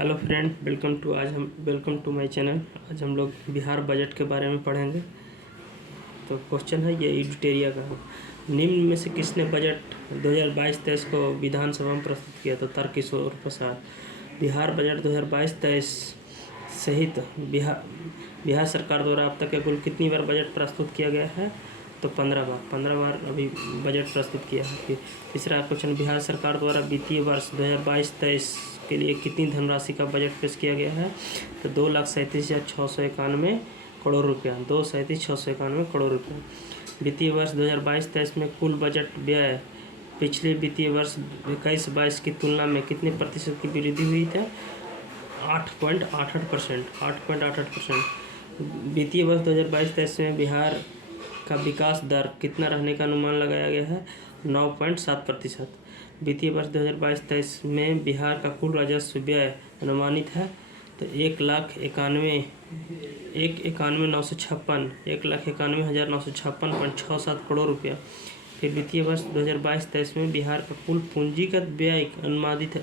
Hello friend, welcome to my channel. आज हम लोग बिहार बजट के बारे में पढ़ेंगे। तो क्वेश्चन है ये एडिटोरिया का, निम्न में से किसने बजट 2022-23 को विधानसभा में प्रस्तुत किया? तो तारकिशोर प्रसाद। बिहार बजट 2022-23 सहित बिहार सरकार द्वारा अब तक कुल कितनी बार बजट प्रस्तुत किया गया है? तो 15 बार अभी बजट प्रस्तुत किया है। तीसरा क्वेश्चन, बिहार सरकार द्वारा वित्तीय वर्ष 2022-23 के लिए कितनी धनराशि का बजट पेश किया गया है? तो 2,37,691 करोड़ रुपया। 2,37,691 करोड़ रुपया। वित्तीय वर्ष 2022-23 में कुल बजट व्यय पिछले वित्तीय वर्ष 21-22 की तुलना में कितने प्रतिशत की वृद्धि हुई है? 8.88%। 8.88%। वित्तीय वर्ष 2022-23 में बिहार का विकास दर कितना रहने का अनुमान लगाया गया है? 9.7%। वित्तीय वर्ष 2022-23 में बिहार का कुल राजस्व व्यय अनुमानित है तो 1,91,956 करोड़ रुपया। फिर वित्तीय वर्ष 2022-23 में बिहार का कुल पूंजीगत व्यय अनुमानित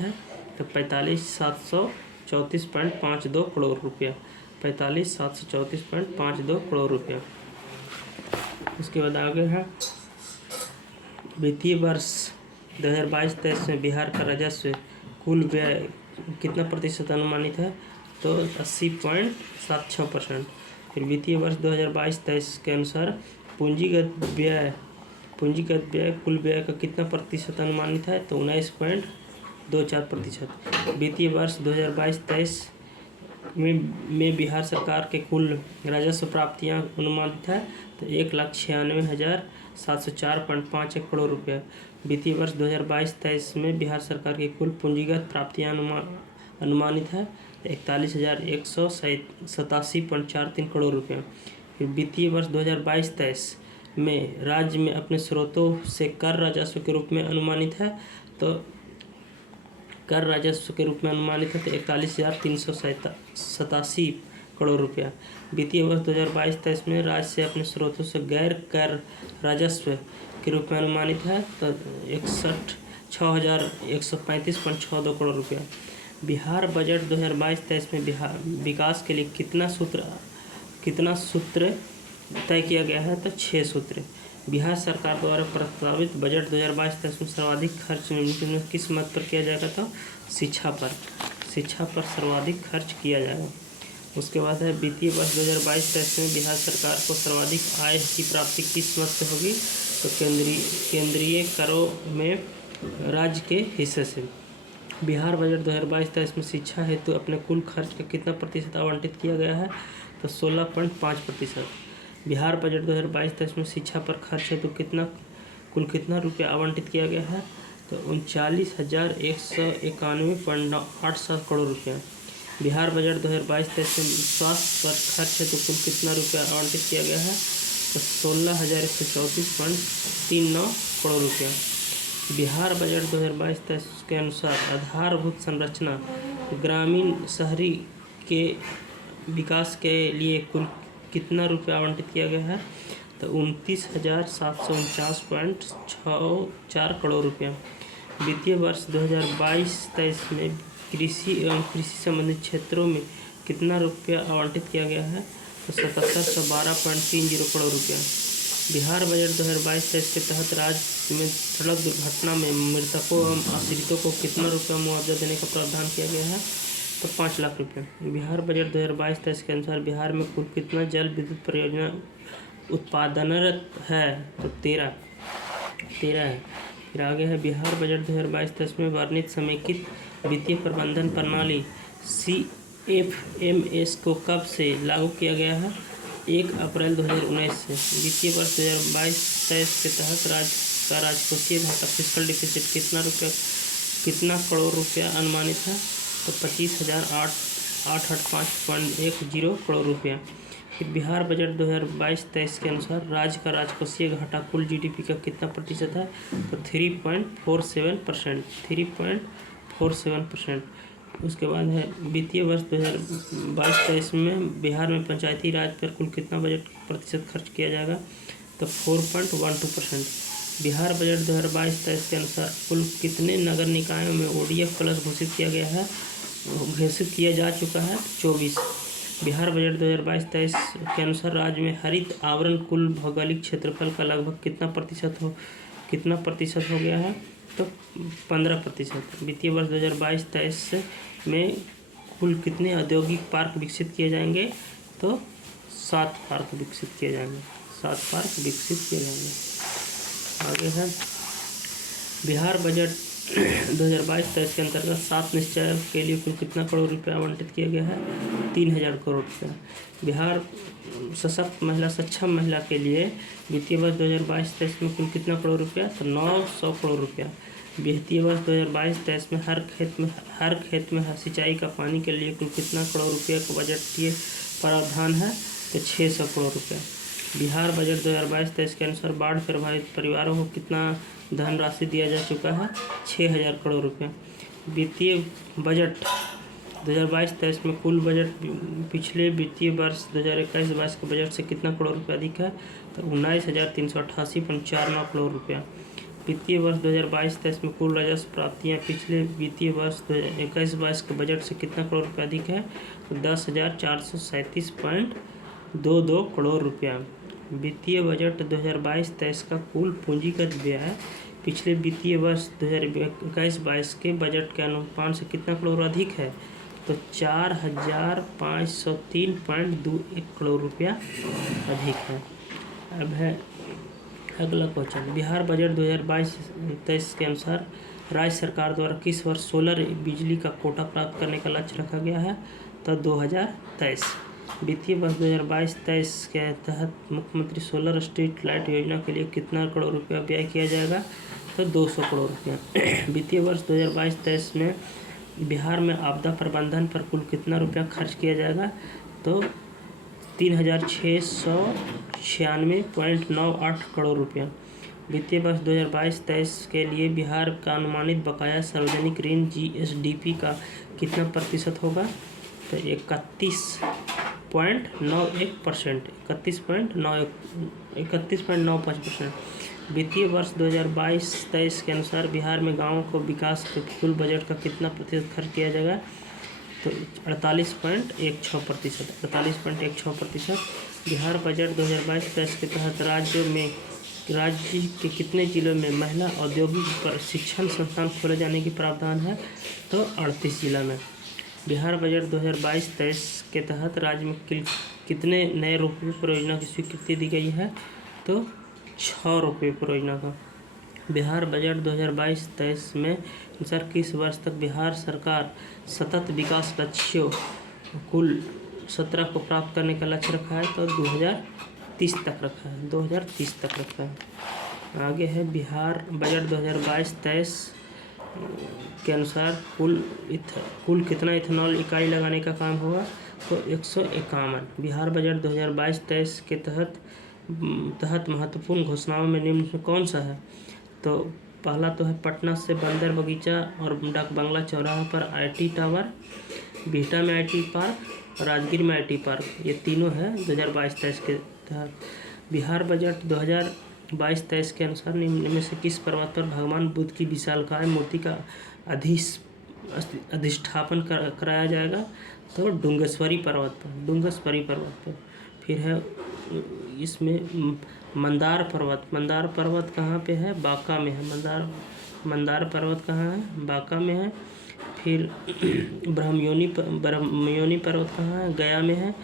है तो 45,734.52 करोड़ रुपया। 45,734.52 करोड़ रुपया। उसके बाद आगे है, वित्तीय वर्ष 2022-23 में बिहार का राजस्व कुल व्यय कितना प्रतिशत अनुमानित है? तो 80.76%। फिर वित्तीय वर्ष 2022-23 के अनुसार पूंजीगत व्यय कुल व्यय का कितना प्रतिशत अनुमानित है? तो 19.24%। वित्तीय वर्ष 2022-23 में बिहार सरकार के कुल राजस्व प्राप्तियां अनुमानित है तो 1,96,704.51 करोड़ रुपया। वित्तीय वर्ष 2022-23 में बिहार सरकार की कुल पूंजीगत प्राप्तियां अनुमानित है 41,187.43 करोड़ रुपया। फिर वित्तीय वर्ष 2022-23 में राज्य में अपने स्रोतों से कर राजस्व के रूप में अनुमानित है तो 41,387 करोड़ रुपया। वित्तीय वर्ष 2022-23 में राज्य से अपने स्रोतों से गैर कर राजस्व के रूप में अनुमानित है तो 6,135.62 करोड़ रुपया। बिहार बजट 2022-23 में विकास के लिए कितना सूत्र तय किया गया है? तो 6 सूत्र। बिहार सरकार द्वारा प्रस्तावित बजट 2022-23 में सर्वाधिक खर्च निम्नलिखित में किस मद पर किया जाएगा? तो शिक्षा पर सर्वाधिक खर्च किया जाएगा। उसके बाद है, वित्तीय वर्ष 2022-23 में बिहार सरकार को सर्वाधिक आय की प्राप्ति किस मद से होगी? तो केंद्रीय करों में राज्य के हिस्से से। बिहार बजट 2022-23 में शिक्षा हेतु अपने कुल खर्च का कितना प्रतिशत आवंटित किया गया है? तो 16.5%। बिहार बजट 2022-23 में शिक्षा पर खर्च हेतु कुल कितना रुपया आवंटित किया गया है? तो 39,191.87 करोड़ रुपया। बिहार बजट 2022-23 में स्वास्थ्य पर खर्च हेतु कुल कितना रुपया आवंटित किया गया है? तो 16,134.39 करोड़ रुपया। बिहार बजट 2022-23 के अनुसार आधारभूत संरचना ग्रामीण शहरी के विकास के लिए कुल कितना रुपया आवंटित किया गया है? तो 29,749.64 करोड़ रुपया। वित्तीय वर्ष 2022-23 में कृषि एवं कृषि संबंधित क्षेत्रों में कितना रुपया आवंटित किया गया है? तो 7712.30 करोड़ रुपया। बिहार बजट 2022-23 के तहत राज्य में सड़क दुर्घटना में मृतकों एवं आश्रितों को कितना रुपया मुआवजा देने का प्रावधान किया गया है? तो 5 लाख रुपये। बिहार बजट 2022-23 के अनुसार बिहार में कुल कितना जल विद्युत परियोजना उत्पादनरत है? तो 13 है। फिर आगे है, बिहार बजट 2022-23 में वर्णित समेकित वित्तीय प्रबंधन प्रणाली CFMS को कब से लागू किया गया है? 1 अप्रैल 2019 से। वित्तीय वर्ष 2022-23 के तहत राज्य का राजकोषीय घाटा फिस्कल डिफिसिट कितना करोड़ रुपया अनुमानित है? तो 25,885.10 करोड़ रुपया। फिर बिहार बजट 2022-23 के अनुसार राज्य का राजकोषीय घाटा कुल GDP का कितना प्रतिशत है? तो 3.47%। उसके बाद है, वित्तीय वर्ष 2022-23 में बिहार में पंचायती राज पर कुल कितना बजट प्रतिशत खर्च किया जाएगा? तो 4.12%। बिहार बजट 2022-23 के अनुसार कुल कितने नगर निकायों में ODF प्लस घोषित किया जा चुका है? 24। बिहार बजट 2022-23 के अनुसार राज्य में हरित आवरण कुल भौगोलिक क्षेत्रफल का लगभग कितना प्रतिशत हो गया है? तो 15%। वित्तीय वर्ष 2022-23 में कुल कितने औद्योगिक पार्क विकसित किए जाएंगे? तो 7 पार्क विकसित किए जाएंगे। 7 पार्क विकसित किए जाएंगे। आगे है बिहार बजट 2022-23 के अंतर्गत 7 निश्चय के लिए कुल कितना करोड़ रुपया आवंटित किया गया है? 3000 करोड़ रुपया। बिहार सशक्त महिला सक्षम महिला के लिए वित्तीय वर्ष 2022-23 में कुल कितना करोड़ रुपया? तो 900 करोड़ रुपया। वित्तीय वर्ष 2022-23 में हर खेत में सिंचाई का पानी के लिए कुल कितना करोड़ रुपया का बजटीय प्रावधान है? तो 600 करोड़ रुपया। बिहार बजट 2022-23 के अनुसार बाढ़ प्रभावित परिवारों को कितना धनराशि दिया जा चुका है? 6000 करोड़ रुपया। वित्तीय बजट 2022-23 में कुल बजट पिछले वित्तीय वर्ष 2021-22 के बजट से कितना करोड़ रुपया अधिक है? तो 19,388.49 करोड़ रुपया। वित्तीय वर्ष 2022-23 में कुल राजस्व प्राप्तियाँ पिछले वित्तीय वर्ष 2021-22 के बजट से कितना करोड़ रुपया अधिक है? तो 10,437.22 करोड़ रुपया। वित्तीय बजट 2022-23 का कुल पूंजीगत व्यय पिछले वित्तीय वर्ष 2021-22 के बजट के अनुपात से कितना करोड़ अधिक है? तो 4,503.21 करोड़ रुपया अधिक है। अब है अगला क्वेश्चन। बिहार बजट 2022-23 के अनुसार राज्य सरकार द्वारा किस वर्ष सोलर बिजली का कोटा प्राप्त करने का लक्ष्य रखा गया है? तो 2023। वित्तीय वर्ष 2022-23 के तहत मुख्यमंत्री सोलर स्ट्रीट लाइट योजना के लिए कितना करोड़ रुपया व्यय किया जाएगा? तो 200 करोड़ रुपया। वित्तीय वर्ष 2022-23 में बिहार में आपदा प्रबंधन पर कुल कितना रुपया खर्च किया जाएगा? तो 3,696.98 करोड़ रुपया। वित्तीय वर्ष 2022-23 के लिए बिहार का अनुमानित बकाया सार्वजनिक ऋण GSDP का कितना प्रतिशत होगा? तो 31.91%। 31.95%। वित्तीय वर्ष 2022-23 के अनुसार बिहार में गाँवों को विकास के कुल बजट का कितना प्रतिशत खर्च किया जाएगा? तो 48.16%। 48.16%। बिहार बजट 2022-23 के तहत राज्य के कितने जिलों में महिला औद्योगिक प्रशिक्षण संस्थान खोले जाने की प्रावधान है? तो 38 जिला में। बिहार बजट 2022-23 के तहत राज्य में कितने नए रोपवे परियोजना की स्वीकृति दी गई है? तो 6 रोपवे परियोजना का। बिहार बजट 2022-23 में अनुसार किस वर्ष तक बिहार सरकार सतत विकास लक्ष्यों कुल 17 को प्राप्त करने का लक्ष्य रखा है? तो 2030 तक रखा है। 2030 तक रखा है। आगे है बिहार बजट 2022-23 के अनुसार कुल कितना इथेनॉल इकाई लगाने का काम होगा? तो 151। बिहार बजट 2022-23 के तहत महत्वपूर्ण घोषणाओं में निम्न में कौन सा है? तो पहला तो है पटना से बंदर बगीचा और डाक बंगला चौराहा पर IT टावर, बिहटा में IT पार्क, राजगीर में IT पार्क, ये तीनों है 2022-23 के तहत। बिहार बजट 2022-23 के अनुसार निम्न में से किस पर्वत पर भगवान बुद्ध की विशालकाय मूर्ति का अधिष्ठापन कराया जाएगा? तो डुंगेश्वरी पर्वत पर। फिर है इसमें मंदार पर्वत कहाँ पे है? बांका में है। मंदार पर्वत कहाँ है? बांका में है। फिर ब्रह्मयोनी पर्वत कहाँ है? गया में है।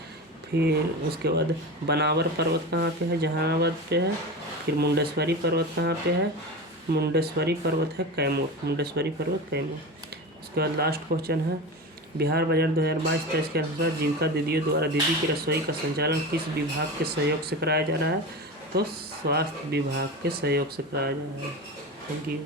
फिर उसके बाद बनावर पर्वत कहाँ पे है? जहानाबाद पे है। फिर मुंडेश्वरी पर्वत कहाँ पे है? मुंडेश्वरी पर्वत है कैमूर। उसके बाद लास्ट क्वेश्चन है बिहार बजट 2022-23 के अनुसार जीविका दीदियों द्वारा दीदी की रसोई का संचालन किस विभाग के सहयोग से कराया जा रहा है? तो स्वास्थ्य विभाग के सहयोग से कराया जा रहा है। Thank you.